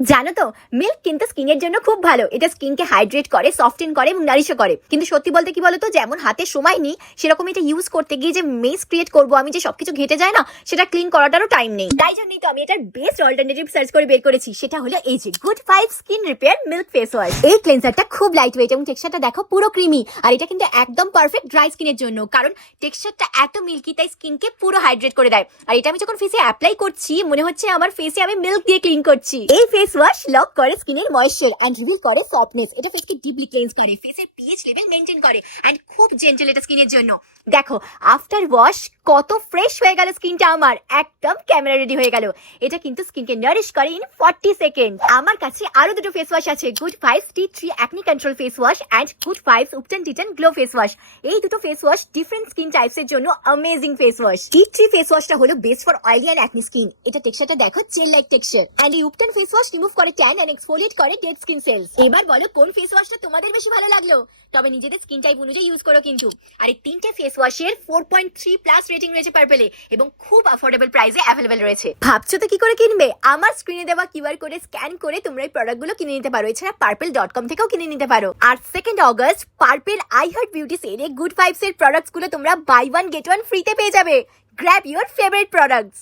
জানো তো, মিল্ক কিন্তু স্কিনের জন্য খুব ভালো। এটা স্কিনকে হাইড্রেট করে, সফটেন করে এবং নারিশও করে। কিন্তু সত্যি বলতে কি বলতো, যেমন হাতে সময় নেই, সেরকম এটা ইউজ করতে গিয়ে যে মেস ক্রিয়েট করবো আমি, যে সবকিছু ঘেটে যায় না, সেটা ক্লিন করাটারও টাইম নেই। তাই জন্যই তো আমি এটার বেস্ট অল্টারনেটিভ সার্চ করে বের করেছি। সেটা হলো এই যে good five skin repair milk face wash. এই ক্লেন্সারটা খুব লাইট ওয়েট এবং টেক্সচারটা দেখো পুরো ক্রিমি। আর এটা কিন্তু একদম পারফেক্ট ড্রাই স্কিনের জন্য, কারণ টেক্সচারটা এত মিল্কি, তাই স্কিনকে পুরো হাইড্রেট করে দেয়। আর এটা আমি যখন ফেসে অ্যাপ্লাই করছি, মনে হচ্ছে আমার ফেসে আমি মিল্ক দিয়ে ক্লিন করছি। এই ফেস ওয়াশ লক করে স্কিনের ময়েশ্চার এন্ড রিভিল করে সফটনেস। এটা ফেসকে ডিপলি ক্লিনজ করে, ফেসের পিএইচ লেভেল মেইনটেইন করে এন্ড খুব জেন্টল এটা স্কিনের জন্য। দেখো আফটার ওয়াশ কত ফ্রেশ হয়ে গেল স্কিনটা আমার, একদম ক্যামেরা রেডি হয়ে গেল। এটা কিন্তু স্কিনকে নারিশ করে ইন 40 সেকেন্ড। আমার কাছে আরো দুটো ফেস ওয়াশ আছে, good vibes T three acne control face wash and good vibes ubtan titan glow face wash. এই দুটো face wash different skin types এর জন্য amazing face wash. T three face ওয়াশটা হলো best for oily and acne skin. এটা টেক্সচারটা দেখো জেল লাইক টেক্সচার। এন্ড এই উপটন ফেস ওয়াশ রিমুভ করে ট্যান এন্ড এক্সফোলিয়েট করে ডেড স্কিন সেলস। এবার বলো কোন ফেস ওয়াশটা তোমাদের বেশি ভালো লাগলো? তবে নিজেদের স্কিন টাইপ অনুযায়ী ইউজ করো কিন্তু। আর এই তিনটে ফেস ওয়াশের 4.3 প্লাস রেটিং রয়েছে পার্পেলে এবং খুব অ্যাফোর্ডেবল প্রাইসে অ্যাভেলেবল রয়েছে। ভাবছো তো কি করে কিনবে? আমার স্ক্রিনে দেওয়া কিউআর কোডে স্ক্যান করে তোমরা এই প্রোডাক্টগুলো কিনে নিতে পারো। এছাড়া পার্পেল.com থেকেও কিনে নিতে পারো। আর 2 August purple I hurt beauty সেলে গুড ভাইবস এর প্রোডাক্টস গুলো তোমরা বাই ওয়ান গেট ওয়ান ফ্রিতে পেয়ে যাবে। Grab your favourite products.